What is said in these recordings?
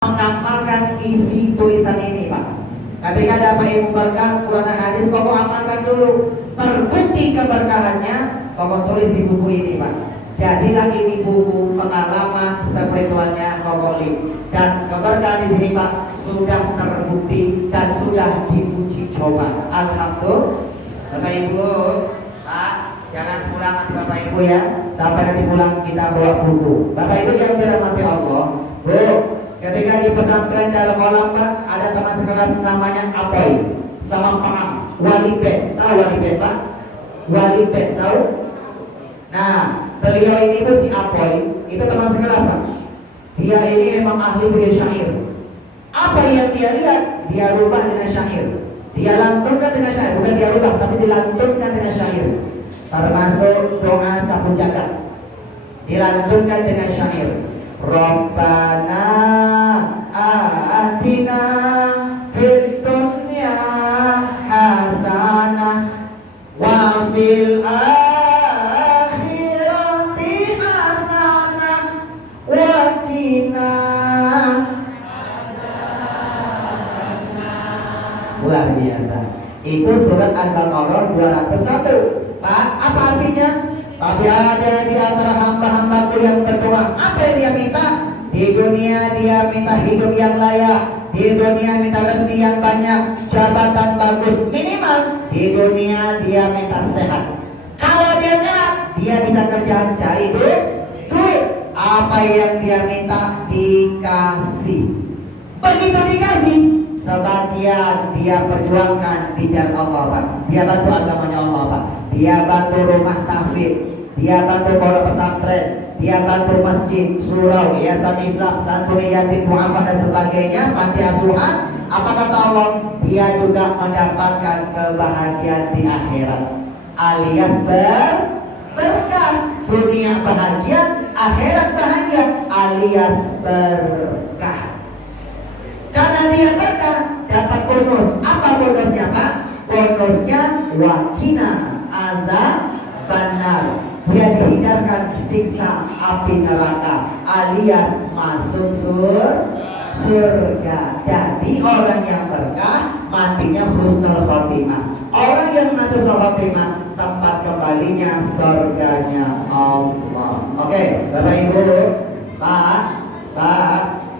mengamalkan isi tulisan ini, Pak. Ketika dapat ilmu berkah Quran dan hadis, pokok amalkan dulu. Terbukti keberkahannya, pokok tulis di buku ini, Pak. Jadilah ini buku pengalaman spiritualnya pokok link. Dan keberkahan di sini, Pak, sudah terbukti dan sudah diuji coba. Alhamdulillah. Bapak Ibu, Pak, jangan sepulang nanti Bapak Ibu ya. Sampai nanti pulang kita bawa buku. Bapak Ibu yang dirahmati Allah, Bu, ketika di pesantren dalam kolam, Pak, ada teman sekelas namanya Apoy sama Pak Wali Ben. Tahu Wali Ben, Pak? Wali Ben tahu? Nah, beliau ini tuh si Apoy, itu teman sekelas, Pak. Dia ini memang ahli bikin syair. Apa yang dia lihat, dia rubah dengan syair. Dia lantunkan dengan syair, bukan dia rubah, tapi dilantunkan dengan syair. Termasuk doa sapu jagat, dilantunkan dengan syair. Rabbana atina fid dunya hasanah wa fil akhirati hasanah wa qina. Luar biasa. Itu surat Al-Baqarah 201. Pak, apa artinya? Tapi ada di antara hamba-hambaku yang berdoa. Apa yang dia minta? Di dunia dia minta hidup yang layak, di dunia minta rezeki yang banyak, jabatan bagus minimal. Di dunia dia minta sehat. Kalau dia sehat, dia bisa kerja cari duit. Apa yang dia minta dikasih. Begitu dikasih, sebagian dia perjuangkan di jalan Allah, Pak. Dia bantu agamanya Allah, Pak. Dia bantu rumah tahfidz, dia bantu pondok pesantren, dia bantu masjid, surau, yayasan Islam, santuni yatim, mu'afat dan sebagainya, panti asuhan. Apa kata Allah? Dia juga mendapatkan kebahagiaan di akhirat, alias berkah. Dunia bahagia, akhirat bahagia, alias berkah. Karena dia berkah, dapat bonus. Apa bonusnya, Pak? Bonusnya wakina azab benar. Dia dihindarkan siksa api neraka, alias masuk surga. Jadi orang yang berkah matinya husnul khotimah. Orang yang mati husnul khotimah, tempat kembalinya surganya Allah. Oke, Bapak Ibu, Pak,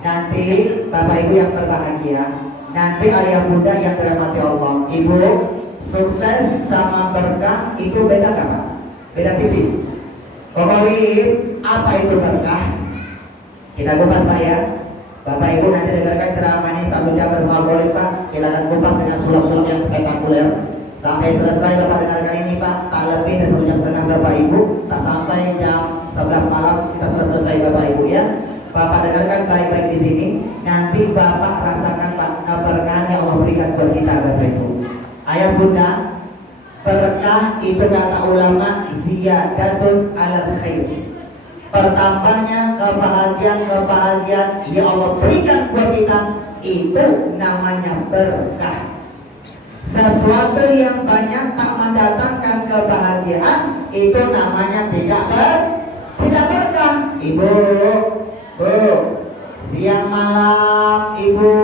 nanti Bapak Ibu yang berbahagia, nanti ayah bunda yang dirahmati Allah, Ibu, sukses sama berkah itu beda gak, Pak? Beda tipis. Pokoknya apa itu berkah? Kita kupas, Pak ya. Bapak Ibu nanti dengarkan ceramah ini 1 jam bersama boleh, Pak. Kita akan kupas dengan sulap-sulap yang spektakuler. Sampai selesai Bapak dengarkan ini, Pak. Tak lebih dari 1 jam setengah Bapak Ibu. Tak sampai jam 11 malam kita sudah selesai Bapak Ibu ya. Bapak dengarkan baik-baik di sini. Nanti Bapak rasakan, Pak, keberkahan yang Allah berikan buat kita, Bapak Ibu. Ayah bunda, berkah itu kata ulama ziyadatun alal khair. Pertambahnya kebahagiaan yang Allah berikan buat kita, itu namanya berkah. Sesuatu yang banyak tak mendatangkan kebahagiaan, itu namanya tidak berkah. Ibu, Bu, siang malam, Ibu,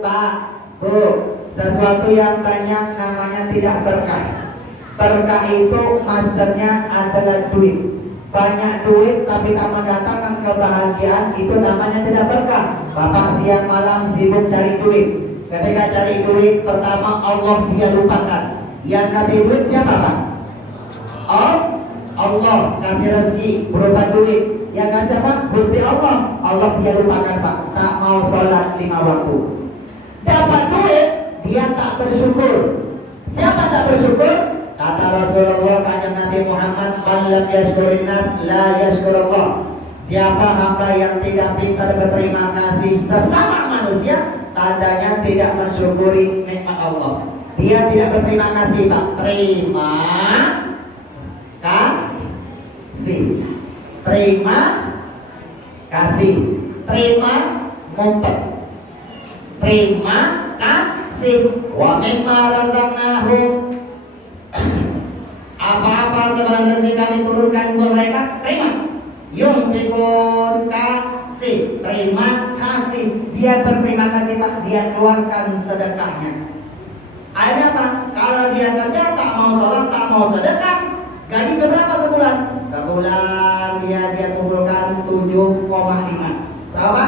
Pak, Bu, sesuatu yang banyak namanya tidak berkah. Berkah itu masternya adalah duit. Banyak duit tapi tak mendatangkan kebahagiaan, itu namanya tidak berkah. Bapak siang malam sibuk cari duit. Ketika cari duit, pertama Allah dia lupakan. Yang kasih duit siapa, Pak? Allah kasih rezeki berupa duit. Yang kasih apa? Gusti Allah. Allah dia lupakan, Pak. Tak mau sholat 5 waktu. Dapat duit, dia tak bersyukur. Siapa tak bersyukur? Kata Rasulullah, kata Nabi Muhammad, "Man lam yashkurin nas la yashkurullah." Siapa hamba yang tidak pintar berterima kasih sesama manusia, tandanya tidak mensyukuri nikmat Allah. Dia tidak berterima kasih, Pak. Terima kasih. Terima kasih. Terima ngumpet. Terima kasih. Wa mimma razaqnahum, apa-apa sebagian rezeki kami turunkan buat mereka, terima. Yunfikun kasih, terima kasih. Dia berterima kasih Pak, dia keluarkan sedekahnya. Akhirnya apa? Kalau dia kerja tak mau sholat, tak mau sedekah, gaji seberapa sebulan? Sebulan dia kumpulkan 7,5. Berapa?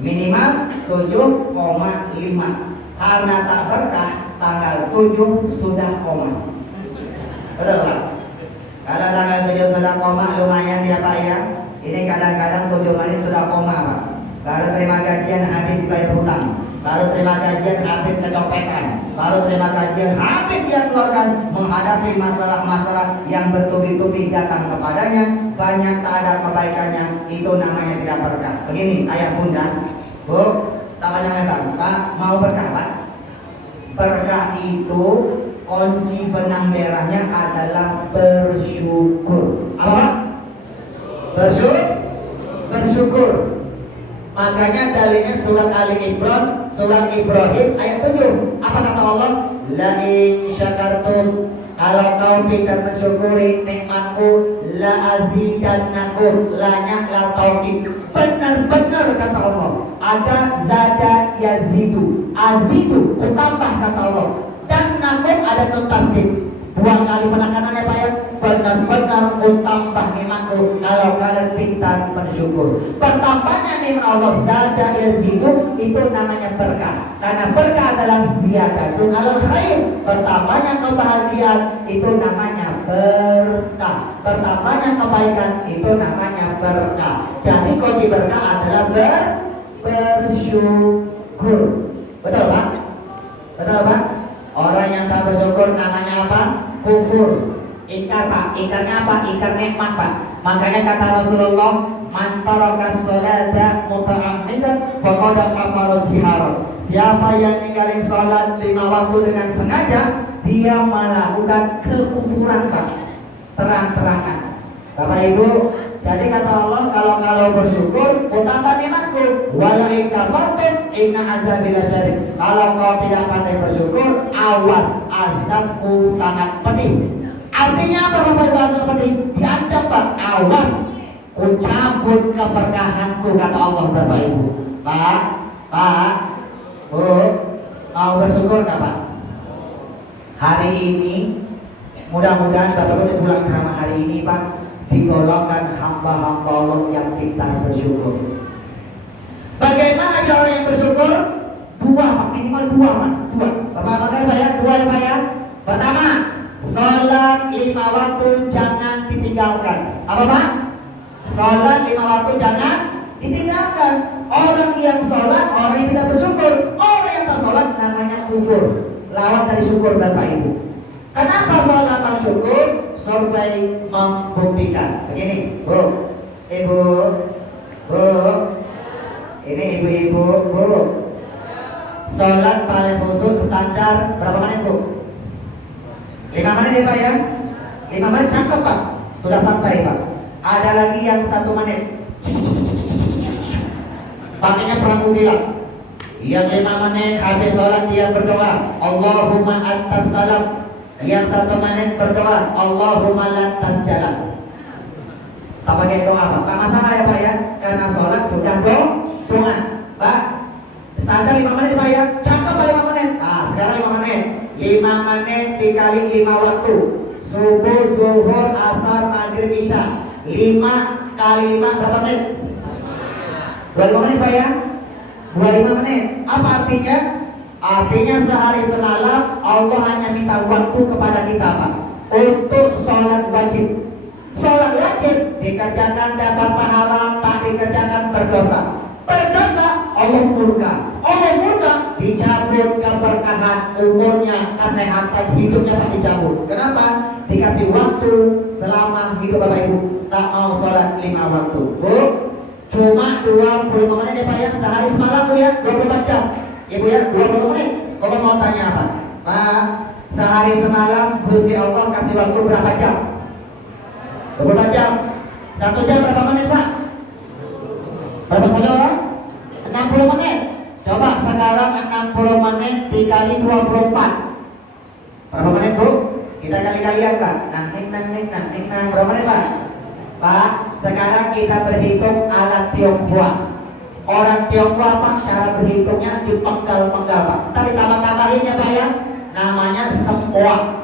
Minimal 7,5. Karena tak berkah, tanggal 7 sudah koma. Betul Pak? Kalau tanggal 7 sudah koma lumayan ya Pak ya. Ini kadang-kadang 7 menit sudah koma Pak. Baru terima gajian habis dibayar hutang, baru terima gajian habis kecopetan, baru terima gajian habis dia keluarkan menghadapi masalah-masalah yang bertubi-tubi datang kepadanya, banyak tak ada kebaikannya, itu namanya tidak berkah. Begini ayah bunda, Bu, tak panjang lebar, Pak mau berkah Pak? Berkah itu kunci benang merahnya adalah bersyukur. Apa Pak? Bersyukur. Makanya dalilnya surat Ali Imran, surat Ibrahim ayat 7. Apa kata Allah? La in syakartum, kalau kau pintar mensyukuri nikmatku, la azidannakum, lanya la taukid. Benar-benar kata Allah. Ada zada yazidu, azidu, ku tambah kata Allah. Dan nakum ada nun tasdid. 2 kali penekanannya Pak ya. Benar-benar tambah nikmatku kalau kalian pintar bersyukur. Bertambahnya nikmat Allah zada yazidu, itu namanya berkah. Karena berkah adalah ziyadatun alal khair. Bertambahnya kebahagiaan itu namanya berkah. Bertambahnya kebaikan itu namanya berkah. Jadi kunci berkah adalah bersyukur. Betul Pak? Betul Pak? Orang yang tak bersyukur namanya apa? Kufur. Ingkar Pak, ingkarnya apa? Ingkar nikmat Pak. Makanya kata Rasulullah, man taraka sholata muta'ammidan faqad kafara jihara. Siapa yang ninggalin sholat 5 waktu dengan sengaja, dia melakukan kekufuran Pak. Terang-terangan. Bapak Ibu, jadi kata Allah, kalau bersyukur, kau tambah nikmatku. Wala in kafartum inna azabi lasyadid. Kalau kau tidak pandai bersyukur, awas, azabku sangat pedih. Artinya apa Bapak Ibu azab pedih? Diancam Pak, awas, ku cabut keberkahanku kata Allah Bapak Ibu. Pak, Bu, mau bersyukur gak Pak? Hari ini, mudah-mudahan Bapak Ibu pulang ceramah hari ini Pak, digolongkan hamba-hamba Allah yang pintar bersyukur. Bagaimana cara yang bersyukur? 2 Pak, minimal 2 Pak. 2. Bapak Pak ya, 2 ya Pak ya. Pertama, sholat 5 waktu jangan ditinggalkan. Apa Pak? Sholat 5 waktu jangan ditinggalkan. Orang yang sholat, orang yang tidak bersyukur. Orang yang tak sholat namanya kufur. Lawan dari syukur Bapak Ibu. Kenapa sholat bersyukur? Survei membuktikan. Begini, Bu, Ibu, Bu, ini ibu-ibu, Bu. Sholat paling khusus standar berapa menit Bu? 5 menit ya Pak ya? 5 menit cakep Pak, sudah santai Pak. Ada lagi yang 1 menit. Pakainya perangku kilat. Yang 5 menit habis sholat dia berdoa, Allahumma antas salam. Yang 1 menit berdoa, Allahumma lantas jalan. Tak pakai doa Pak, tak masalah ya Pak ya. Karena sholat sudah doa Pak. Standar 5 menit Pak ya. Cakep Pak 5 menit. Sekarang 5 menit. 5 menit dikali 5 waktu. Subuh, zuhur, asar, maghrib, isya. 5 kali 5 berapa menit? 25 menit Pak ya. 25 menit. Apa artinya? Artinya sehari semalam Allah hanya minta waktu kepada kita Pak untuk sholat wajib. Sholat wajib dikerjakan dapat pahala, tak dikerjakan berdosa. Berdosa Allah murka. Allah murka dicabut keberkahan umurnya, kesehatan hidupnya tak dicabut. Kenapa? Dikasih waktu selama hidup Bapak Ibu tak mau sholat 5 waktu. Bu, cuma 25 menit ya Pak ya, sehari semalam Bu ya, 24 jam. Ibu ya, 20 menit. Bapak mau tanya apa? Pak, sehari semalam Gusti Allah kasih waktu berapa jam? 24 jam. 1 jam berapa menit Pak? Berapa kali? 60 menit. Coba sekarang 60 menit dikali 24. Berapa menit Bu? Kita kali-kalian Pak. Nang. Berapa menit Pak? Pak, sekarang kita berhitung alat Tionghoa. Orang Tionghoa Pak, cara berhitungnya dipenggal-penggal Pak. Tadi tambah-tambahin ya Pak ya. Namanya sempoa.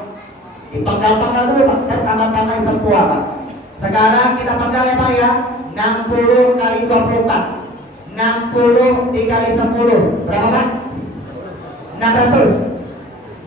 Dipenggal-penggal dulu Pak, dan tambah-tambahin sempoa Pak. Sekarang kita penggal ya Pak ya. 60 kali 24. 60 dikali 10 berapa Pak? 600.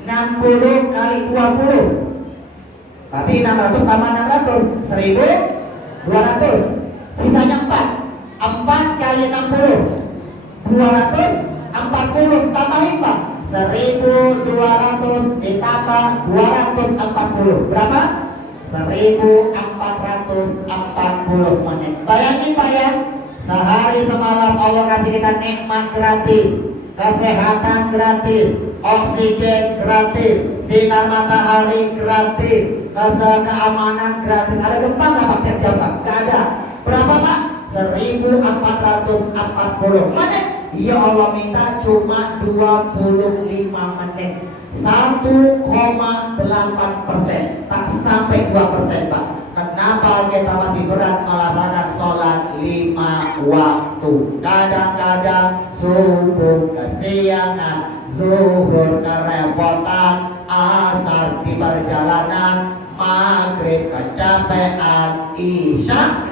60 kali 20 berarti 600 tambah 600 1200. Sisanya 4 kali 60 240. Tambahin Pak, 1200 ditambah 240 berapa? 1440 menit. Bayangin Pak ya, sehari semalam Allah kasih kita nikmat gratis, kesehatan gratis, oksigen gratis, sinar matahari gratis, keamanan gratis. Ada gempa nggak Pak tiap jam Pak? Nggak ada. Berapa Pak? 1440 menit. Ya Allah minta cuma 25 menit. 1,8%, tak sampai 2% Pak. Kenapa kita masih berat melaksanakan sholat 5 waktu? Kadang-kadang subuh kesiangan, zuhur kerepotan, asar di perjalanan, maghrib kecapean, isya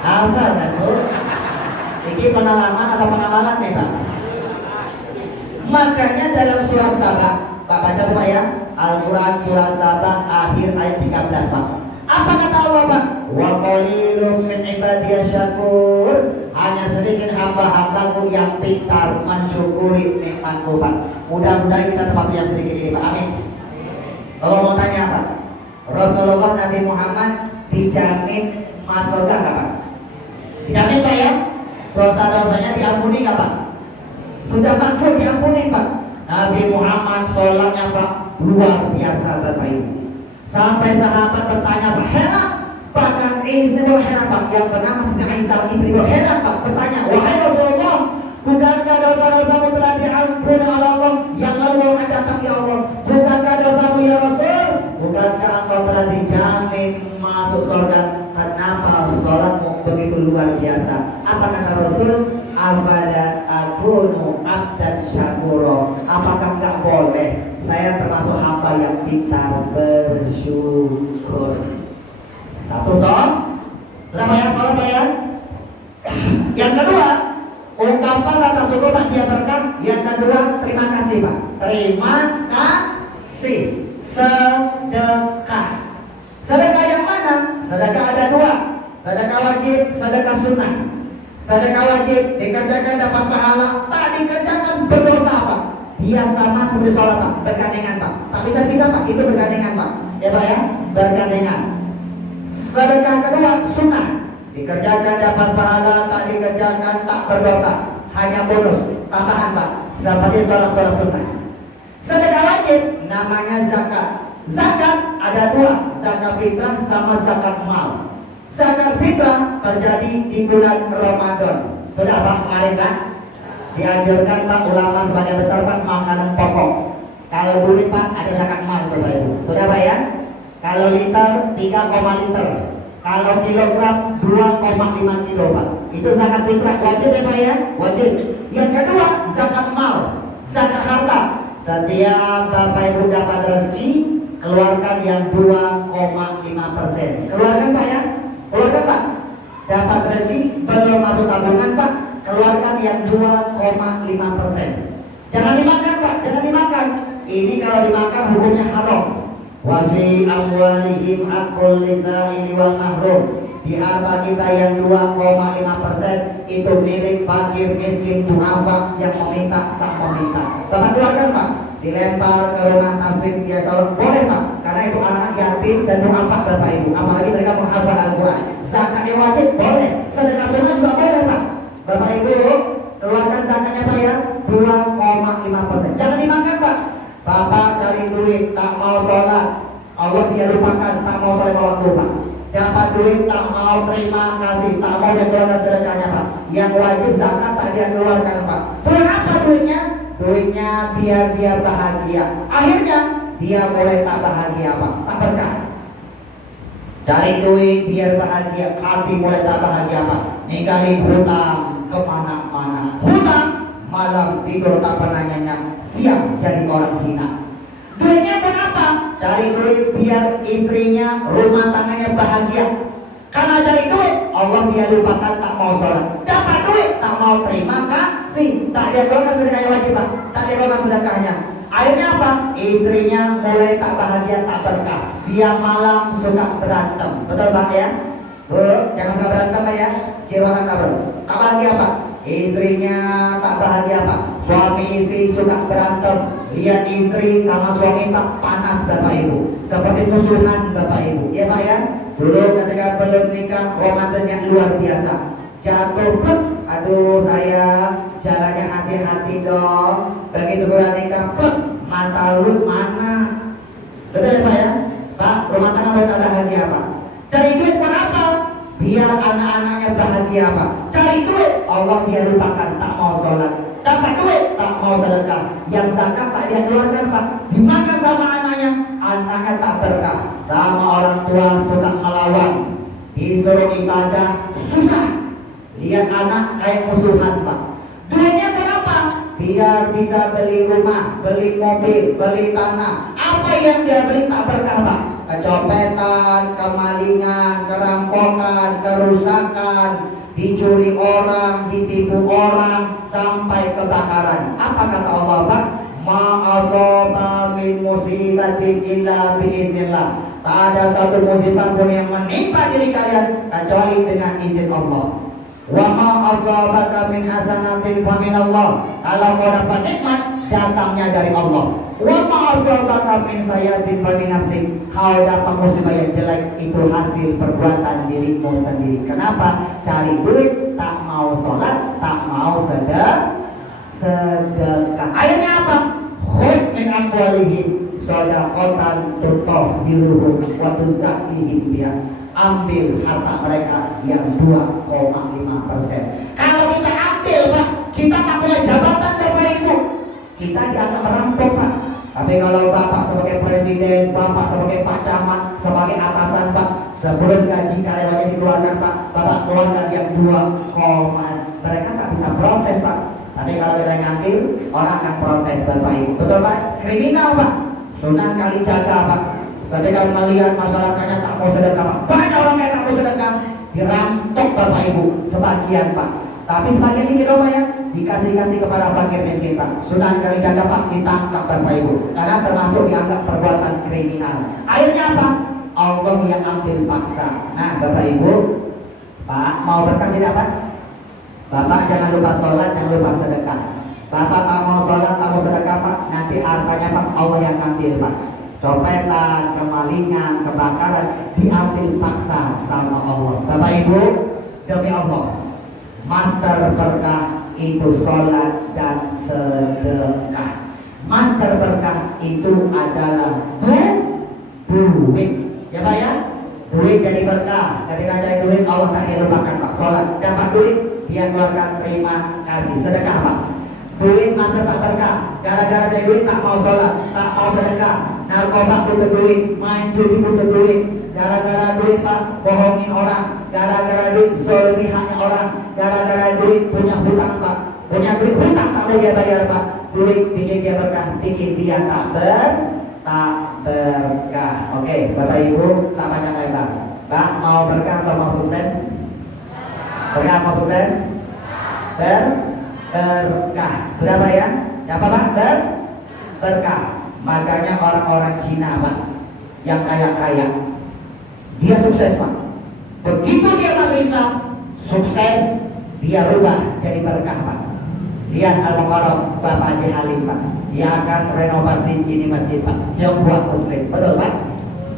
hafal kan Bu? Ini pengalaman atau pengamalan nih Pak? Makanya dalam surah Saba, Pak baca tuh Pak ya, Al-Quran surah Saba akhir ayat 13 Pak. Apa kata Allah Pak? Wa qalilum min ibadiyasy syakur. Hanya sedikit hamba-hambaku yang pintar mensyukuri nikmatku Pak. Mudah-mudahan kita termasuk yang sedikit ini Pak. Amin. Kalau mau tanya Pak, Rasulullah Nabi Muhammad dijamin masuk surga nggak Pak? Dijamin Pak ya? Dosa-dosanya diampuni nggak Pak? Sudah makfur diampuni Pak. Nabi Muhammad sholatnya Pak luar biasa Bapak Ibu. Sampai sahabat bertanya Pak, heran. Bahkan istri heran Pak, yang bernama Siti Aisyah istri heran Pak, bertanya, wahai Rasulullah, bukankah dosa-dosamu telah diampuni oleh Allah yang lalu akan datang ya Allah? Bukankah dosamu ya Rasul? Bukankah engkau telah dijamin masuk surga? Kenapa sholatmu begitu luar biasa? Apa kata Rasul? Afala akunu abdan syakuro. Apakah nggak boleh saya termasuk hamba yang pintar bersyukur? Satu sudah bayar sholat bayar. Yang kedua, ungkapan rasa syukur Pak dia berkah. Yang kedua, terima kasih Pak. Terima kasih. Sedekah. Sedekah yang mana? Sedekah ada dua. Sedekah wajib, sedekah sunnah. Sedekah wajib dikerjakan dapat pahala, tak dikerjakan berdosa Pak. Dia sama seperti sholat Pak, bergandengan Pak. Tak bisa Pak, itu bergandengan Pak. Ya Pak ya, bergandengan. Sedekah kedua sunnah, dikerjakan dapat pahala, tak dikerjakan tak berdosa, hanya bonus tambahan Pak, seperti sholat sunnah. Sedekah wajib namanya zakat. Zakat ada dua, zakat fitrah sama zakat mal. Zakat fitrah terjadi di bulan Ramadan. Sudah Pak kemarin Pak dianjurkan Pak ulama sebagai besar Pak makanan pokok. Kalau bulit Pak ada zakat mal Bapak Ibu. Sudah Pak ya. Kalau liter 3, liter. Kalau kilogram 2,5 kilo Pak. Itu zakat fitrah wajib ya Pak ya. Wajib. Yang kedua zakat mal, zakat harta. Setiap Bapak Ibu dapat rezeki keluarkan yang 2,5%. Keluarkan Pak ya. Keluarkan Pak. Dapat rezeki belum masuk tabungan Pak, keluarkan yang 2,5%. Jangan dimakan Pak, jangan dimakan. Ini kalau dimakan hukumnya haram. Wa fi amwalihim haqqul lisaili wal mahrum. Di harta kita yang 2,5% itu milik fakir, miskin, duafa yang meminta tak meminta. Bapak keluarkan Pak. Dilempar ke rumah tafid ya salon boleh Pak, karena itu anak yatim dan duafa Bapak Ibu, apalagi mereka menghafal Al-Quran. Zakatnya wajib boleh, sedekah sunnah juga boleh Pak. Bapak Ibu keluarkan zakatnya Pak ya 2,5%. Jangan dimakan Pak. Bapak cari duit tak mau sholat, Allah dia lupakan, tak mau sholat waktu Pak. Dapat duit tak mau terima kasih, tak mau dia keluarkan sedekahnya Pak. Yang wajib zakat tak dia keluarkan Pak. Buat apa duitnya? Duitnya biar dia bahagia. Akhirnya dia mulai tak bahagia Pak, tak berkah. Cari duit biar bahagia, hati mulai tak bahagia Pak. Nikahin hutang, kemana-mana. Hutang, malam tidur tak pernah nyenyak, siang jadi orang hina. Duitnya berapa? Cari duit biar istrinya, rumah tangganya bahagia. Karena cari duit, Allah dia lupakan, tak mau sholat. Dapat duit, tak mau terima kasih. Tak dia golongan sedekahnya wajib, tak dia golongan sedekahnya. Akhirnya apa? Istrinya mulai tak bahagia, tak berkah. Siang malam suka berantem. Betul Pak ya? Bu, jangan suka berantem ya. Jiwakan kabur. Tak bahagia Pak. Istrinya tak bahagia Pak. Suami istri suka berantem. Lihat istri sama suami Pak panas Bapak Ibu. Seperti musuhan Bapak Ibu. Ya Pak ya? Dulu ketika belum nikah romantisnya luar biasa. Jatuh plek, aduh saya jalannya hati-hati dong. Begitu sudah nikah plek, mata lu mana? Betul ya Pak ya? Pak, rumah tangga mau tak bahagia Pak. Cari duit berapa? Biar anak-anaknya bahagia Pak. Cari duit, Allah dia lupakan, tak mau sholat. Dapat duit, tak mau sedekah. Yang zakat tak dia keluarkan Pak. Dimakan sama anaknya tak berkah. Sama orang tua suka melawan. Disuruh ibadah, susah. Lihat anak kayak musuhan Pak. Duitnya berapa? Biar bisa beli rumah, beli mobil, beli tanah. Apa yang dia beli tak berkah Pak. Kecopetan, kemalingan, kerampokan, kerusakan, dicuri orang, ditipu orang, sampai kebakaran. Apa kata Allah Pak? Ma'asoba min musibatin illa biiznillah. Tak ada satu musibah pun yang menimpa diri kalian kecuali dengan izin Allah. Wa ma asabaka min hasanatin fa min Allah. Kalau kau dapat nikmat datangnya dari Allah. Wa ma asabaka min sayatin fa min nafsik. Kau dapat musibah yang jelek itu hasil perbuatan dirimu sendiri. Kenapa? Cari duit tak mau sholat, tak mau sedekah. Akhirnya apa? Khudh min amwalihim shadaqatan tutahhiruhum wa tuzakkihim biha. Ambil harta mereka yang 2,5%. Kalau kita ambil Pak, kita tak punya jabatan Bapak Ibu, kita dianggap merampok Pak. Tapi kalau Bapak sebagai presiden, Bapak sebagai Pak Camat, sebagai atasan Pak, sebelum gaji karyawannya dikeluarkan Pak, Bapak keluarkan yang 2, mereka tak bisa protes Pak. Tapi kalau kita ngambil, orang akan protes Bapak Ibu. Betul Pak? Kriminal Pak. Sunan Kalijaga Pak. Ketika melihat masyarakatnya tak mau sedekah Pak, banyak orang yang tak mau sedekah, dirampok Bapak Ibu sebagian Pak. Tapi sebagian dikit Pak ya, dikasih kepada fakir miskin Pak. Sunan Kalijaga Pak ditangkap Bapak Ibu karena termasuk dianggap perbuatan kriminal. Akhirnya apa? Allah yang ambil paksa. Nah Bapak Ibu, Pak mau berkah tidak Pak? Bapak jangan lupa sholat, jangan lupa sedekah. Bapak tak mau sholat, tak mau sedekah Pak, nanti hartanya Pak Allah yang ambil Pak. Copetan, kemalingan, kebakaran diambil paksa sama Allah. Bapak Ibu, demi Allah, master berkah itu sholat dan sedekah. Master berkah itu adalah duit. Ya Pak ya? Duit jadi berkah. Ketika cari duit Allah tak dilupakan Pak. Sholat, dapat duit dia keluarkan terima kasih. Sedekah Pak. Duit master tak berkah. Gara-gara cari duit tak mau sholat, tak mau sedekah. Narkoba butuh duit, main judi butuh duit. Gara-gara duit Pak, bohongin orang. Gara-gara duit zolimi haknya orang. Gara-gara duit punya hutang Pak. Punya duit hutang tak mau dia bayar Pak. Duit bikin dia berkah, bikin dia tak berkah. Oke, Bapak Ibu, tak panjang lebar. Pak, mau berkah atau mau sukses? Berkah mau sukses? Berkah. Sudah Pak ya? Siapa Pak? Berkah. Makanya orang-orang Cina Pak, yang kaya-kaya, dia sukses Pak. Begitu dia masuk Islam, sukses, dia rubah jadi berkah Pak. Lihat Al-Mukarram Bapak Haji Halim Pak, dia akan renovasi ini masjid Pak, yang buat muslim. Betul Pak?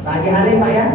Pak Haji Halim Pak ya.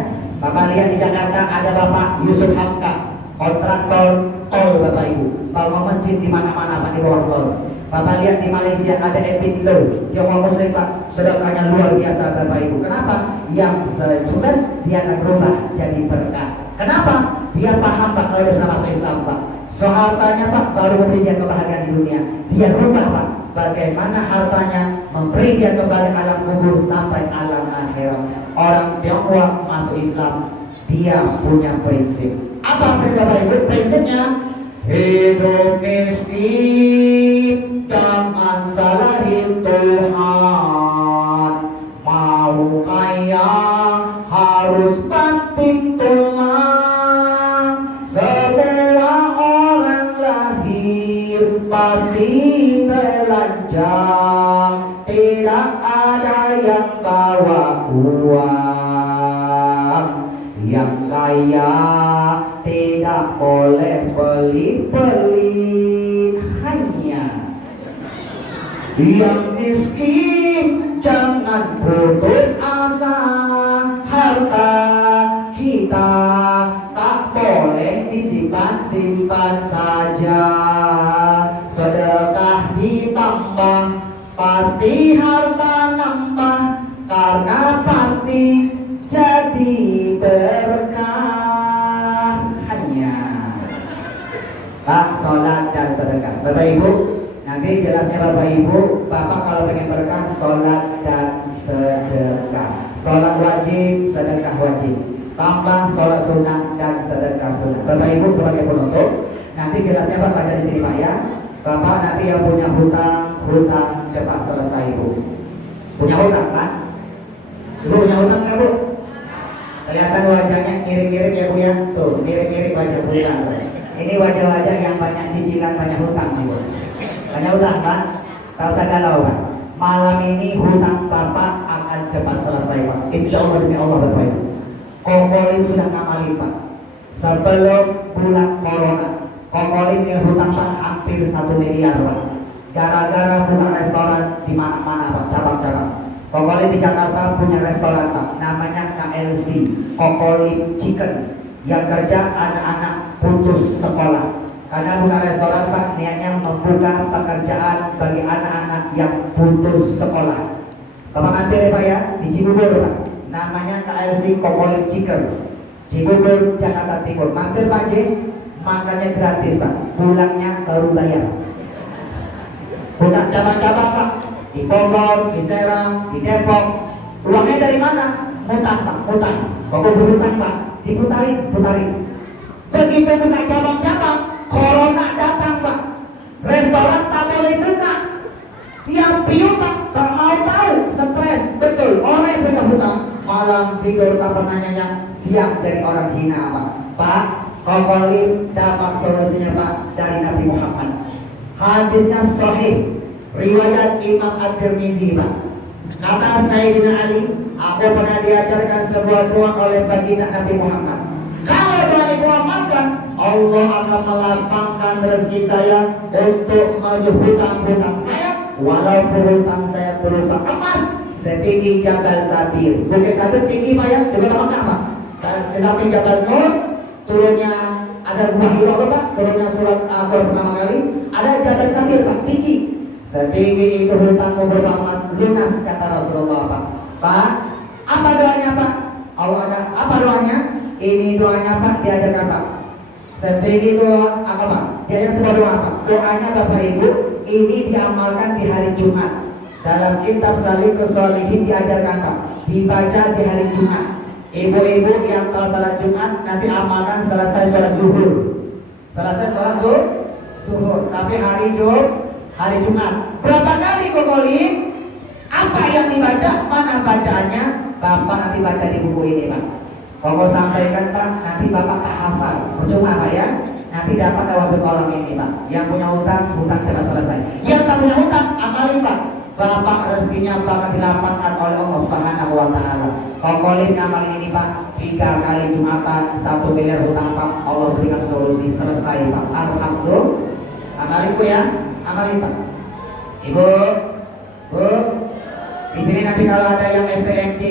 Bapak lihat di Jakarta ada Bapak Yusuf Hamka, kontraktor tol Bapak Ibu, bangun masjid di mana-mana Pak di bawah tol. Bapak lihat di Malaysia ada Epid Low, yang muslim Pak, sedekahnya luar biasa Bapak Ibu. Kenapa? Yang sukses dia akan berubah jadi berkah. Kenapa? Dia paham Pak kalau dia sudah masuk Islam Pak. So hartanya Pak baru memberi dia kebahagiaan di dunia. Dia rubah Pak bagaimana hartanya memberi dia kembali alam kubur sampai alam akhirat. Orang Tionghoa masuk Islam, dia punya prinsip. Apa prinsip Bapak Ibu? Prinsipnya Hidup miskin, jangan salahin Tuhan. Mau kaya, harus banting tulang. Semua orang lahir pasti telanjang. Tidak ada yang bawa uang. Yang kaya tidak boleh pelit-pelit, hanya yang miskin jangan putus asa. Harta kita tak boleh disimpan-simpan saja. Sedekah ditambah, pasti harta nambah, karena pasti jadi berkah. Hanya Pak, sholat dan sedekah. Bapak Ibu, nanti jelasnya Bapak Ibu. Bapak kalau pengen berkah, sholat dan sedekah. Sholat wajib, sedekah wajib. Tambah sholat sunnah dan sedekah sunnah. Bapak Ibu sebagai penutup, nanti jelasnya Pak baca di sini Pak ya. Bapak nanti yang punya hutang cepat selesai Bu. Punya hutang kan? Ibu punya hutang nggak Bu? Kelihatan wajahnya mirip-mirip ya Bu ya. Tuh, mirip-mirip wajah hutang. Ini wajah-wajah yang banyak cicilan, banyak hutang nih Bu. Banyak hutang Pak. Tak usah galau Pak. Malam ini hutang Bapak akan cepat selesai Pak. Insya Allah demi Allah Bapak Ibu. Kokolin sudah ngamalin Pak. Sebelum bulan corona, Kokolin yang hutang Pak hampir 1 miliar Pak. Gara-gara buka restoran di mana-mana Pak, cabang-cabang. Kokolin di Jakarta punya restoran Pak, namanya KLC, Kokolin Chicken, yang kerja anak-anak putus sekolah. Karena buka restoran Pak, niatnya membuka pekerjaan bagi anak-anak yang putus sekolah. Bapak mampir ya Pak ya, di Cibubur Pak, namanya KLC Kokolin Chicken, Cibubur, Jakarta Timur. Mampir Pak J, makannya gratis Pak, pulangnya baru bayar. Bukan cabang-cabang Pak, di Bogor, di Serang, di Depok. Uangnya dari mana? Hutang Pak, hutang. Pokok berhutang Pak, diputarin. Begitu buka cabang-cabang, corona datang Pak. Restoran tak boleh buka. Yang piutang tak mau tahu, stres. Betul, orang yang punya hutang malam tidur tak pernah nyenyak, siang jadi orang hina Pak. Pak, Kokolin dapat solusinya Pak dari Nabi Muhammad. Hadisnya sahih, riwayat Imam At-Tirmizi Pak. Kata Sayyidina Ali, aku pernah diajarkan sebuah doa oleh baginda Nabi Muhammad. Kalau doa dikuamalkan, Allah akan melapangkan rezeki saya untuk masuk hutang-hutang saya, walaupun hutang saya berupa emas setinggi Jabal Sabir. Bukit Sabir tinggi Pak ya, di kota Makkah Pak. Di samping Jabal Nur, turunnya ada Gua Hira Pak, turunnya surat Al-Qur'an pertama kali, ada Jabal Sabir Pak, tinggi. Setinggi itu hutangmu berupa emas, lunas kata Rasulullah Pak. Pak, apa doanya Pak? Allah ada apa doanya? Ini doanya Pak, diajarkan Pak. Setinggi itu apa Pak? Diajarkan sebuah doa Pak. Doanya Bapak Ibu ini diamalkan di hari Jumat. Dalam kitab Salikus Sholihin diajarkan Pak, dibaca di hari Jumat. Ibu-ibu yang tahu salat Jumat nanti amalkan selesai sholat zuhur. Selesai sholat zuhur. Tapi hari Jumat. Berapa kali Kokolin? Apa yang dibaca? Mana bacaannya? Bapak nanti baca di buku ini Pak. Koko sampaikan Pak, nanti Bapak tak hafal. Percuma Pak ya. Nanti dapat dalam kolam ini Pak. Yang punya hutang cepat selesai. Yang tak punya hutang, amalin Pak. Bapak rezekinya bakal dilapangkan oleh Allah Subhanahu wa Ta'ala. Kokolin ngamalin ini Pak, 3 kali Jumatan, 1 miliar hutang Pak. Allah berikan solusi, selesai Pak. Alhamdulillah. Amalin Bu ya, amalin Pak. Ibu, Bu, di sini nanti kalau ada yang STMJ,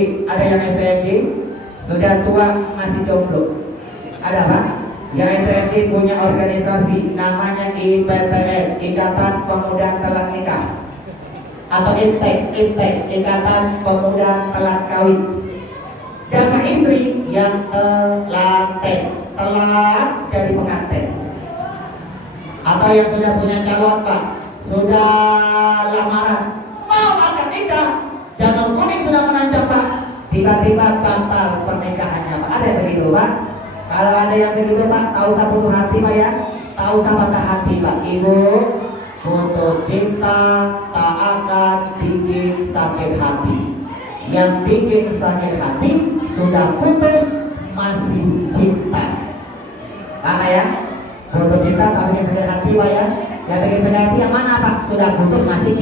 sudah tua masih jomblo. Ada Pak? Yang STMJ punya organisasi namanya IPTN, Ikatan Pemuda Telat Nikah. Atau IPTEK, Ikatan Pemuda Telat Kawin. Dapat istri yang telat jadi pengantin. Atau yang sudah punya calon Pak, sudah lamaran, mau akan nikah, jangan kuning sudah menancap Pak, tiba-tiba batal pernikahannya Pak. Ada yang begitu Pak? Kalau ada yang begitu Pak, tahu usah putus hati Pak ya, tak tak usah patah hati Pak. Ibu, putus cinta tak akan bikin sakit hati. Yang bikin sakit hati sudah putus masih cinta. Mana ya? Putus cinta tak bikin sakit hati Pak ya. Yang bikin sakit hati yang mana Pak? Sudah putus masih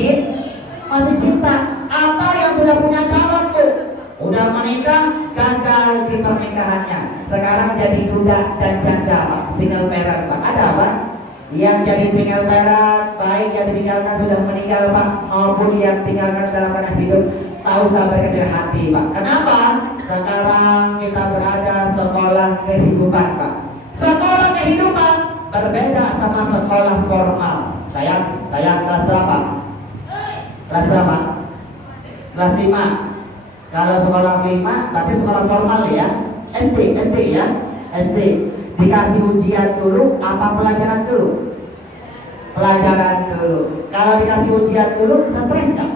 cinta. Atau yang sudah punya calon tuh, udah menikah gagal di pernikahannya, sekarang jadi duda dan janda Pak, single parent Pak. Ada Pak yang jadi single parent, baik yang ditinggalkan sudah meninggal Pak, maupun yang tinggalkan dalam keadaan hidup, tak usah berkecil hati Pak. Kenapa? Sekarang kita berada sekolah kehidupan Pak. Sekolah kehidupan berbeda sama sekolah formal. Saya kelas berapa? Kelas berapa? Kelas 5. Kalau sekolah 5 berarti sekolah formal ya. SD ya. SD. Dikasih ujian dulu apa pelajaran dulu? Pelajaran dulu. Kalau dikasih ujian dulu stres nggak?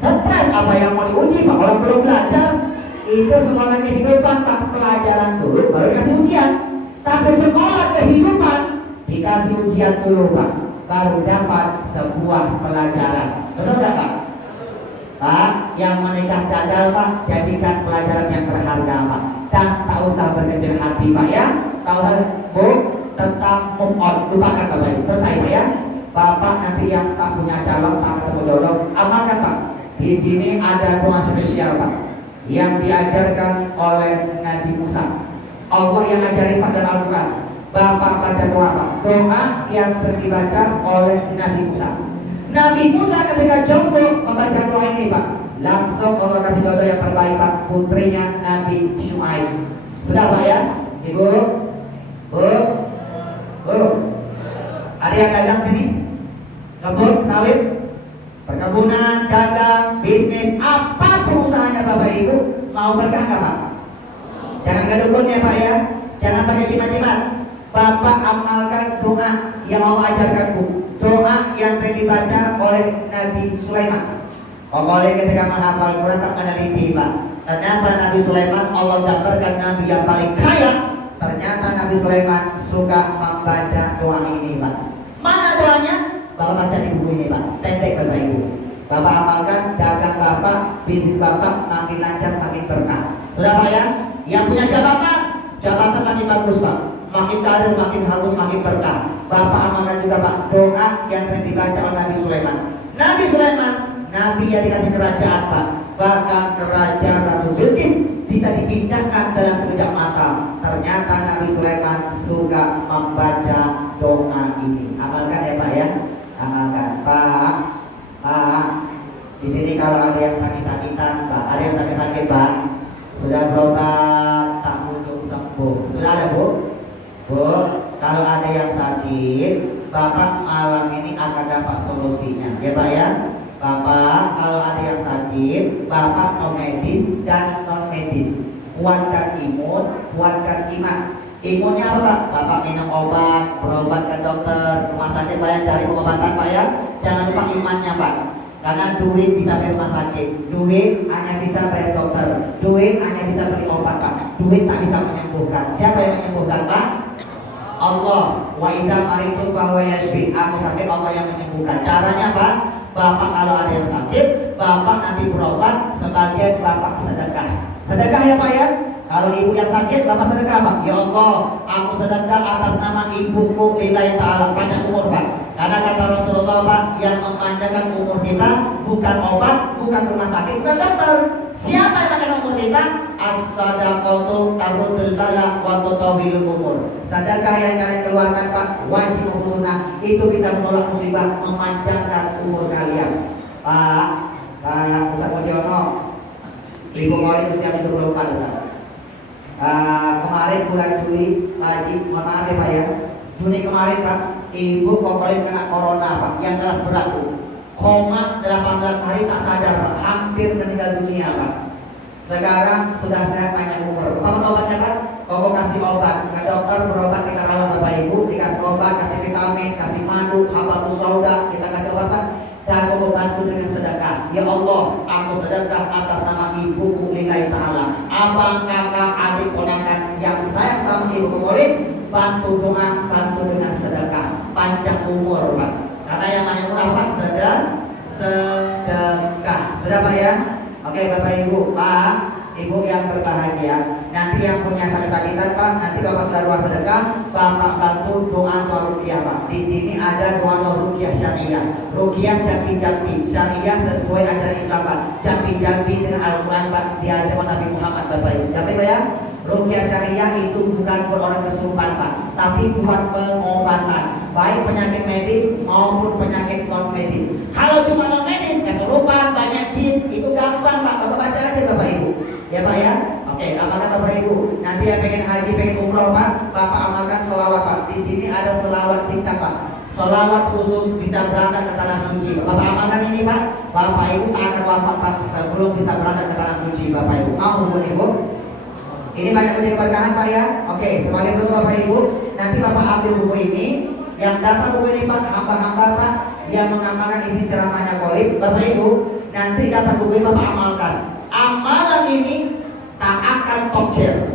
Stres, apa yang mau diuji Pak? Kalau belum belajar itu sekolah kehidupan Pak, pelajaran dulu baru dikasih ujian. Tapi sekolah kehidupan dikasih ujian dulu Pak, baru dapat sebuah pelajaran. Betul nggak Pak? Pak, yang menikah gagal Pak, jadikan pelajaran yang berharga Pak. Dan tak usah berkecil hati Pak ya. Tak usah Bu, tetap move on, lupakan Bapak Ibu. Selesai Pak ya. Bapak nanti yang tak punya calon, tak ketemu jodoh, amalkan Pak. Di sini ada doa spesial Pak, yang diajarkan oleh Nabi Musa. Allah yang ajarin Pak dalam Al-Quran. Bapak baca doa Pak, doa yang sering dibaca oleh Nabi Musa. Nabi Musa ketika jomblo membaca doa ini Pak, langsung Allah kasih jodoh yang terbaik Pak, putrinya Nabi Syuaib. Sudah Pak ya? Ibu, Bu, ada yang dagang sini? Kebun, sawit, perkebunan, dagang, bisnis, apa usahanya Bapak Ibu, mau berkah nggak Pak? Jangan kedukun ya Pak ya, jangan pakai jimat-jimat. Bapak amalkan doa yang Allah ajarkan Bu, doa yang sering dibaca oleh Nabi Sulaiman. Pokoknya ketika menghafal Quran Pak meneliti Pak, ternyata Nabi Sulaiman Allah gambarkan Nabi yang paling kaya. Ternyata Nabi Sulaiman suka membaca doa ini Pak. Mana doanya? Bapak baca di buku ini Pak, pendek Bapak Ibu. Bapak amalkan, dagang Bapak, bisnis Bapak makin lancar, makin berkah. Sudah Pak ya? Yang punya jabatan makin bagus Pak, makin karir, makin bagus, makin berkah. Bapak amalkan juga Pak, doa yang sering dibaca oleh Nabi Sulaiman. Nabi Sulaiman, Nabi yang dikasih kerajaan Pak, bahkan kerajaan Ratu Bilqis bisa dipindahkan dalam sekejap mata. Ternyata Nabi Sulaiman suka membaca doa ini. Amalkan ya Pak ya, amalkan Pak. Di sini kalau ada yang sakit-sakitan Pak, ada yang sakit-sakit Pak, sudah berobat tak kunjung sembuh. Sudah ada Bu? Bu, kalau ada yang sakit, Bapak malam ini akan dapat solusinya, ya Pak ya. Bapak kalau ada yang sakit, Bapak non medis dan non medis. Kuatkan imun, kuatkan iman. Imunnya apa Pak? Bapak minum obat, berobat ke dokter, rumah sakit Pak ya, cari pengobatan Pak ya. Jangan lupa imannya Pak. Karena duit bisa bayar rumah sakit, duit hanya bisa bayar dokter, duit hanya bisa beli obat Pak, duit tak bisa menyembuhkan. Siapa yang menyembuhkan Pak? Allah. Wa idza maritu fahuwa yashfi. Aku sakit, Allah yang menyembuhkan. Caranya Pak, Bapak kalau ada yang sakit, Bapak nanti berobat, sebagian Bapak sedekah. Sedekah ya Pak ya. Kalau ibu yang sakit, Bapak sedekah Pak. Ya Allah, aku sedekah atas nama ibuku lillahi ta'ala, panjang umur Pak. Karena kata Rasulullah Pak, yang memanjangkan umur kita bukan obat, bukan rumah sakit, bukan dokter. Siapa yang memanjangkan umur kita? As-sadaqatu tarudul bala wa tutawilul umur. Sedekah yang kalian keluarkan Pak, wajib maupun sunnah, itu bisa menolak musibah, memanjangkan umur kalian. Pak Ustaz Mujiono, Ibu Maulid usia 24 Ustaz. Kemarin bulan Juli, Pak Haji, mohon maaf ya Pak ya, Juni kemarin Pak, Ibu pokoknya kena corona Pak, yang kelas berat Bu, koma 18 hari tak sadar Pak, hampir meninggal dunia Pak. Sekarang sudah sehat panjang umur. Apa obatnya Pak? Pokok kasih obat, ke dokter berobat, kita rawat Bapak Ibu, dikasih obat, kasih vitamin, kasih madu, habatus sauda, kita kasih obat Pak. Dan aku bantu dengan sedekah. Ya Allah, aku sedekah atas nama ibuku lillahi ta'ala. Abang, kakak, adik, ponakan yang sayang sama ibuku Maulid, bantu doa, bantu dengan sedekah. panjang umur Pak. Karena yang panjang umur apa? Sedekah. Sudah Pak ya? Oke Bapak Ibu, Pak, Ibu yang berbahagia. Nanti yang punya sakit-sakitan Pak, nanti Bapak sudah doa sedekah, Bapak bantu doa ruqyah Pak. Di sini ada doa ruqyah syariah. Ruqyah jampi-jampi syariah sesuai ajaran Islam Pak. Jampi-jampi dengan Al-Quran Pak, diajarkan Nabi Muhammad Bapak Ibu. Jampi Pak ya? Ruqyah syariah itu bukan buat orang kesurupan Pak, tapi buat pengobatan, baik penyakit medis maupun penyakit non medis. Kalau cuma non medis, kesurupan, banyak jin, itu gampang Pak, Bapak baca aja Bapak Ibu. Ya Pak ya? Oke, amalkan Bapak Ibu. Nanti yang pengen haji, pengen umroh Pak, Bapak amalkan sholawat Pak. Di sini ada sholawat singkat Pak. Sholawat khusus bisa berangkat ke tanah suci. Bapak amalkan ini Pak. Bapak Ibu tak akan wafat Pak sebelum bisa berangkat ke tanah suci Bapak Ibu. Mau Bu Ibu? Ini banyak menjadi keberkahan Pak ya. Oke, sebagai penutup Bapak Ibu, nanti Bapak ambil buku ini. Yang dapat buku ini Pak, hamba-hamba Pak yang mengamalkan isi ceramahnya Kholib. Bapak Ibu, nanti dapat buku ini Bapak amalkan. Amalan ini tak akan tokcer,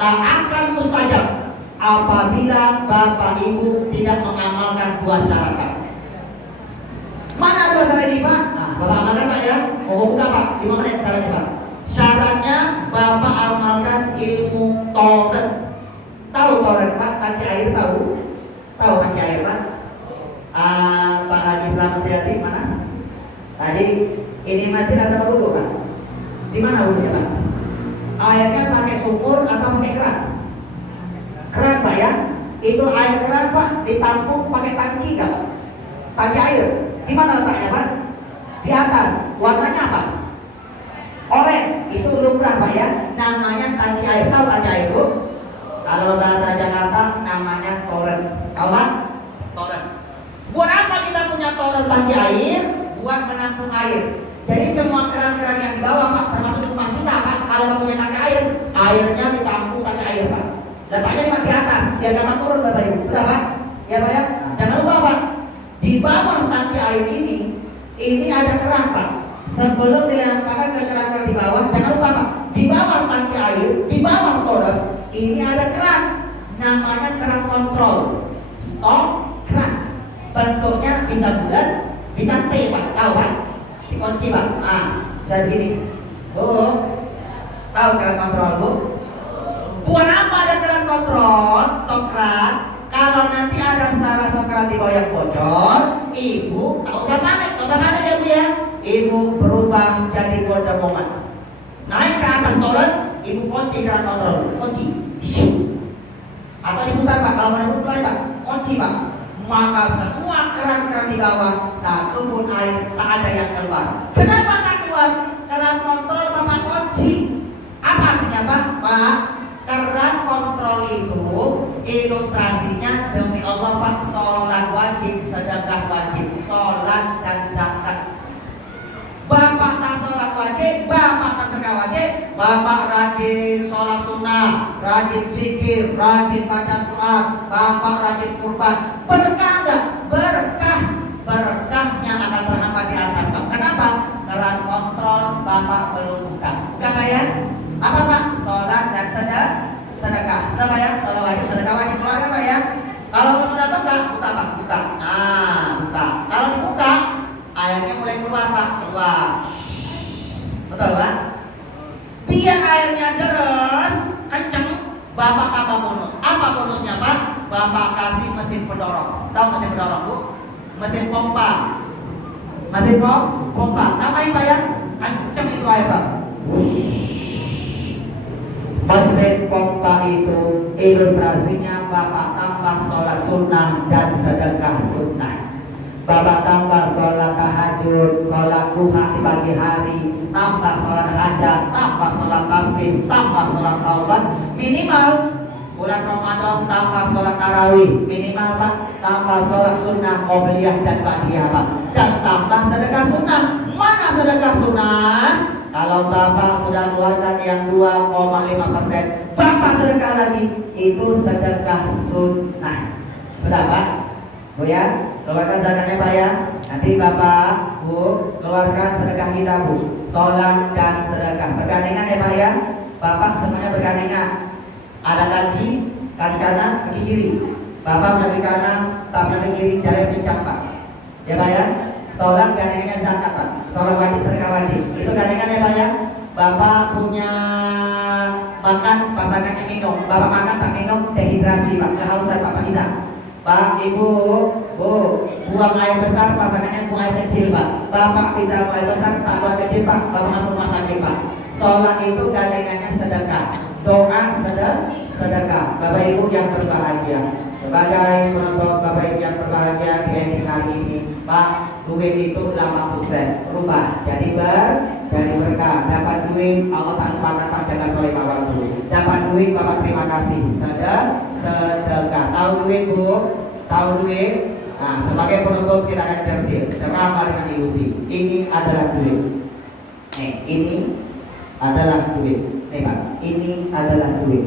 tak akan mustajab apabila Bapak Ibu tidak mengamalkan dua syarat Pak. Mana dua syarat ini Pak? Nah, Bapak amalkan Pak ya. Oh buka Pak, 5 menit syaratnya Pak. Syaratnya Bapak amalkan ilmu Taurat. Tahu Taurat Pak? Tangki air tahu? Tahu tangki air Pak? Pak Haji Slamet Riyadi mana? Tadi ini masjid ada wudhu Pak? Di mana wudhunya Pak? Airnya pakai sumur atau pakai keran? Keran Pak ya? Itu air keran Pak ditampung pakai tangki nggak Pak? Tangki air. Di mana letaknya Pak? Di atas. Warnanya apa? Oranye. Itu lumrah Pak ya. Namanya tangki air. Tahu tangki air Bu? Kalau bahasa Jakarta namanya toren. Tahu Pak? Toren. Buat apa kita punya toren tangki air? Buat menampung air. Jadi semua keran-keran yang di bawah Pak, termasuk rumah kita Pak, kalau punya tangki air, airnya ditampung tangki air Pak. Letaknya di atas, biar gampang turun Bapak Ibu. Sudah Pak? Ya Pak ya? Jangan lupa Pak, di bawah tangki air ini ada keran Pak. Sebelum dilemparkan ke keran-keran di bawah, jangan lupa Pak, di bawah tangki air, di bawah toilet, ini ada keran. Namanya keran kontrol. Stop keran. Bentuknya bisa bulat, bisa T Pak. Tahu Pak? Dikunci Pak. Ah, jadi begini. Bu, tahu keran kontrol Bu? Buat apa ada keran kontrol? Stop keran. Kalau nanti ada salah satu keran di bawah yang bocor, Ibu tak usah panik ya Bu ya. Ibu berubah jadi Wonder Woman. Naik ke atas toilet, Ibu kunci keran kontrol, kunci. Atau diputar Pak, kalau mau diputar Pak, kunci Pak. Maka semua keran-keran di bawah satu pun air tak ada yang keluar. Kenapa tak keluar? Keran kontrol Bapak kunci. Apa artinya Pak? Pak, keran kontrol itu ilustrasinya demi Allah Pak, sholat wajib, sedekah wajib, sholat dan zakat. Bapak tak sholat wajib, Bapak tak sedekah wajib, Bapak rajin sholat sunnah, rajin zikir, rajin baca Quran, Bapak rajin kurban. Berkah enggak? Berkah. Berkahnya akan terhambat di atas Pak. Kenapa? Keran kontrol Bapak belum buka. Buka Pak ya? Apa Pak? Sholat dan sedekah. Sudah Pak ya? Sholat wajib, sedekah wajib. Keluarkan Pak ya? Kalau sudah buka Pak, buka. Nah, buka. Kalau dibuka, airnya mulai keluar Pak. Keluar. Betul Pak? Biar airnya deras, kenceng, Bapak tambah bonus. Apa bonusnya Pak? Bapak kasih mesin pendorong. Tahu mesin pendorong Bu? Mesin pompa. Mesin pompa. Ngapain Pak ya? Kenceng itu air Pak. Mesin pompa itu ilustrasinya Bapak tambah sholat sunnah dan sedekah sunnah. Bapak tambah sholat tahajud, sholat duha di pagi hari, tambah sholat hajat, tambah sholat tasbih, tambah sholat taubat. Minimal bulan Ramadan tambah sholat tarawih, minimal Pak, tambah sholat sunnah, qobliyah dan ba'diyah Pak, dan tambah sedekah sunnah. Mana sedekah sunnah? Kalau Bapak sudah keluarkan yang 2,5%, Bapak sedekah lagi, itu sedekah sunnah. Sudah Pak? Bu ya, keluarkan zakatnya Pak ya. Nanti Bapak, Bu, keluarkan sedekah kita Bu. Sholat dan sedekah bergandengan ya Pak ya. Bapak semuanya bergandengan. Ada kaki kanan, kaki kiri. Bapak kaki kanan, tapi ke kiri jalan pincang Pak. Ya Pak ya. Sholat gandengannya zakat Pak. Sholat wajib sedekah wajib. Itu gandengannya Pak ya. Bapak punya makan, pasangannya minum. Bapak makan tak minum, dehidrasi Pak. Kehausan Bapak bisa. Pak, Ibu, Bu, buang air besar, pasangannya buang air kecil Pak. Bapak bisa buang air besar, tak buang kecil Pak. Bapak masuk rumah sakit Pak. Sholat itu gandengannya sedekah. Doa sedekah. Bapak Ibu yang berbahagia, sebagai penonton Bapak Ibu yang berbahagia di ending hari ini, Pak, duit itu lambang sukses. Rubah jadi berkah. Dapat duit, Allah tak lupakan Pak, jaga soleh waktu. Dapat duit, Bapak terima kasih. Sedekah. Tahu duit Bu? Tahu duit? Nah, sebagai penonton kita akan ceramah dengan ilusi. Ini adalah duit. Ini adalah duit. Pak, ini adalah duit.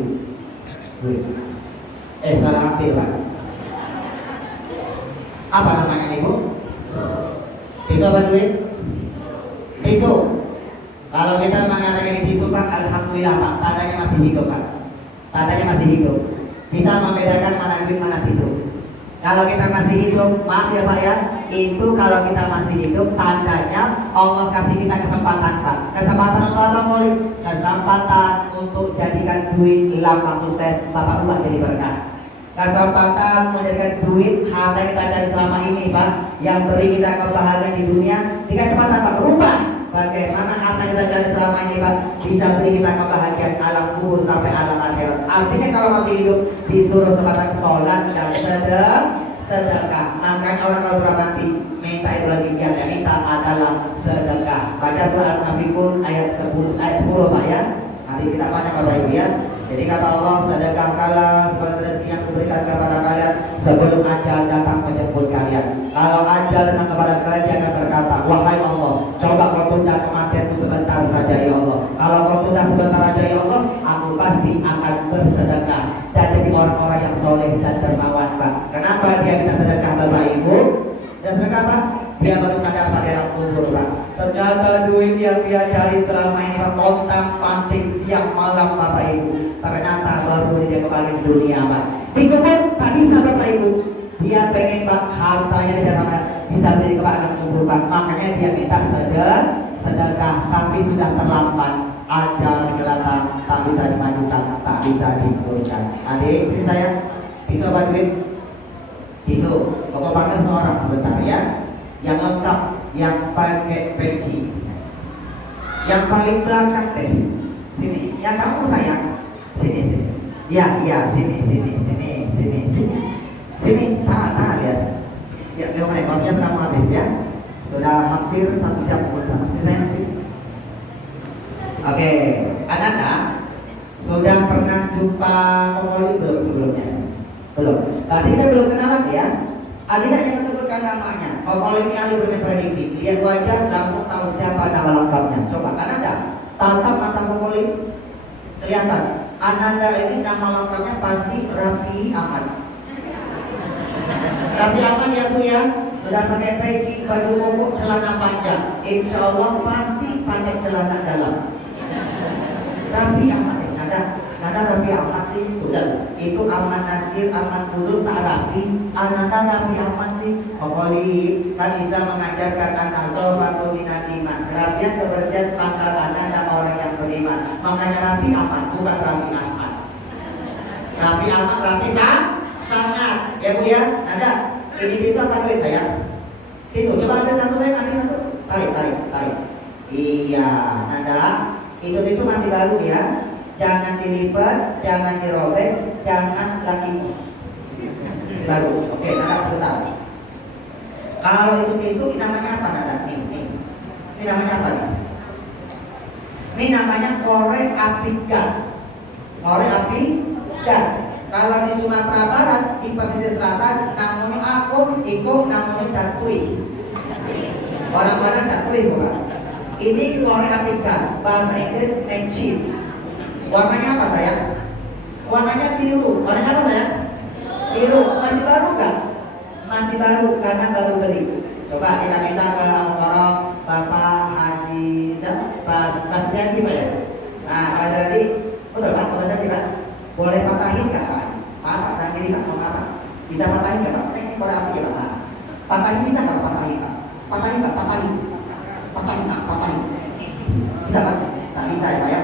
Salah ambil Pak. Apa namanya Ibu? Tisu apa duit? Tisu. Kalau kita mengatakan tisu Pak, alhamdulillah Pak, tandanya masih hidup Pak. Tandanya masih hidup. Bisa membedakan mana duit mana tisu. Kalau kita masih hidup, maaf ya Pak ya, itu kalau kita masih hidup tandanya Allah kasih kita kesempatan Pak. Kesempatan untuk apa Molly? Kesempatan untuk jadikan duit lambang sukses, Bapak ubah jadi berkah. Kesempatan menjadikan duit harta yang kita cari selama ini Pak, yang beri kita kebahagiaan di dunia, dikasih kesempatan Pak berubah. Bagaimana harta kita cari selama ini Pak bisa beri kita kebahagiaan alam kubur sampai alam akhirat. Artinya kalau masih hidup disuruh kesempatan sholat dan sedekah. Makanya orang kalau sudah mati minta itu lagi, yang minta adalah sedekah. Baca surah Al-Munafiqun ayat 10 Pak ya. Nanti kita banyak Bapak Ibu ya. Jadi kata Allah, sedekahkanlah sebagai rezeki yang kuberikan kepada kalian sebelum ajal datang menjemput kalian. Kalau ajal datang kepada kalian, jangan berkata, wahai Allah, coba kau tunda kematianku sebentar saja ya Allah. Kalau kau tunda sebentar saja ya Allah, aku pasti akan bersedekah dan jadi orang-orang yang soleh dan dermawan Pak. Kenapa dia minta sedekah Bapak Ibu? Dan sedekah Pak, dia baru sadar pada dalam kubur Pak. Ternyata duit yang dia cari selama ini Pak, pontang panting siang malam Bapak Ibu. Ternyata baru dia kembali di dunia Pak. Di kubur tak bisa Bapak Ibu. Dia pengen Pak hartanya dia bisa beri ke alam kubur Pak. Makanya dia minta sedekah, tapi sudah terlambat. Ajal datang, tak bisa dimajukan, tak bisa diturunkan. Adik, istri saya, tisu apa duit? Tisu. Pokok pakai seorang sebentar ya. Yang lengkap, yang pakai peci. Yang paling belakang deh. Sini, yang kamu sayang. Sini. Ya, sini. Sini, tahan lihat. Ya, 5 menit, waktunya sudah mau habis ya. Sudah hampir 1 jam bersama. Sini. Oke, Ananda sudah pernah jumpa Kokolin belum sebelumnya? Belum. Berarti kita belum kenalan ya. Adinda jangan sebutkan namanya. Kokolin ini ahli bermeditasi. Lihat wajah langsung tahu siapa nama lengkapnya. Coba Ananda, tatap mata Kokolin. Kelihatan. Ananda ini nama lengkapnya pasti Rapi Ahmad. Rapi Ahmad ya Bu ya. Sudah pakai peci, baju koko, celana panjang. Insya Allah pasti pakai celana dalam. Rapi Ahmad Nada Rapi Ahmad sih udah. Itu Ahmad Nasir, Ahmad Fudul tak rapi. Ananda Rapi Ahmad sih. Kokoli kan bisa mengajarkan an-nazar atau minal iman. Kerapian kebersihan pangkal Ananda orang yang beriman. Makanya Rapi Ahmad bukan Rafi Ahmad. Rapi Ahmad rapi sangat. Ya Bu ya. Nada ini tisu apa duit saya? Tisu coba ambil satu, saya ambil satu. Tarik. Iya Nada. Itu tisu masih baru ya. Jangan dilipat, jangan dirobek, jangan lagi mus. Masih baru. Oke, Nada sebentar. Kalau itu tisu ini namanya apa Nada? Ini namanya apa nih? Ini namanya korek api gas. Korek api gas. Kalau di Sumatera Barat, di pesisir selatan, namanya akum, iko namanya catui. Orang-orang catui bukan? Ini korek api gas. Bahasa Inggris matches. Warnanya apa sayang? Warnanya biru. Warnanya apa sayang? Biru. Masih baru nggak? Masih baru karena baru beli. Coba kita minta ke Amokoro Bapak Haji Pas Ganti Pak ya. Nah Pak Ganti, betul Pak Pak Ganti Pak. Boleh patahin nggak Pak? Pak tangan kiri Pak mau apa? Bisa patahin nggak Pak? Ini korek Bisa kan? Tak bisa ya Pak ya.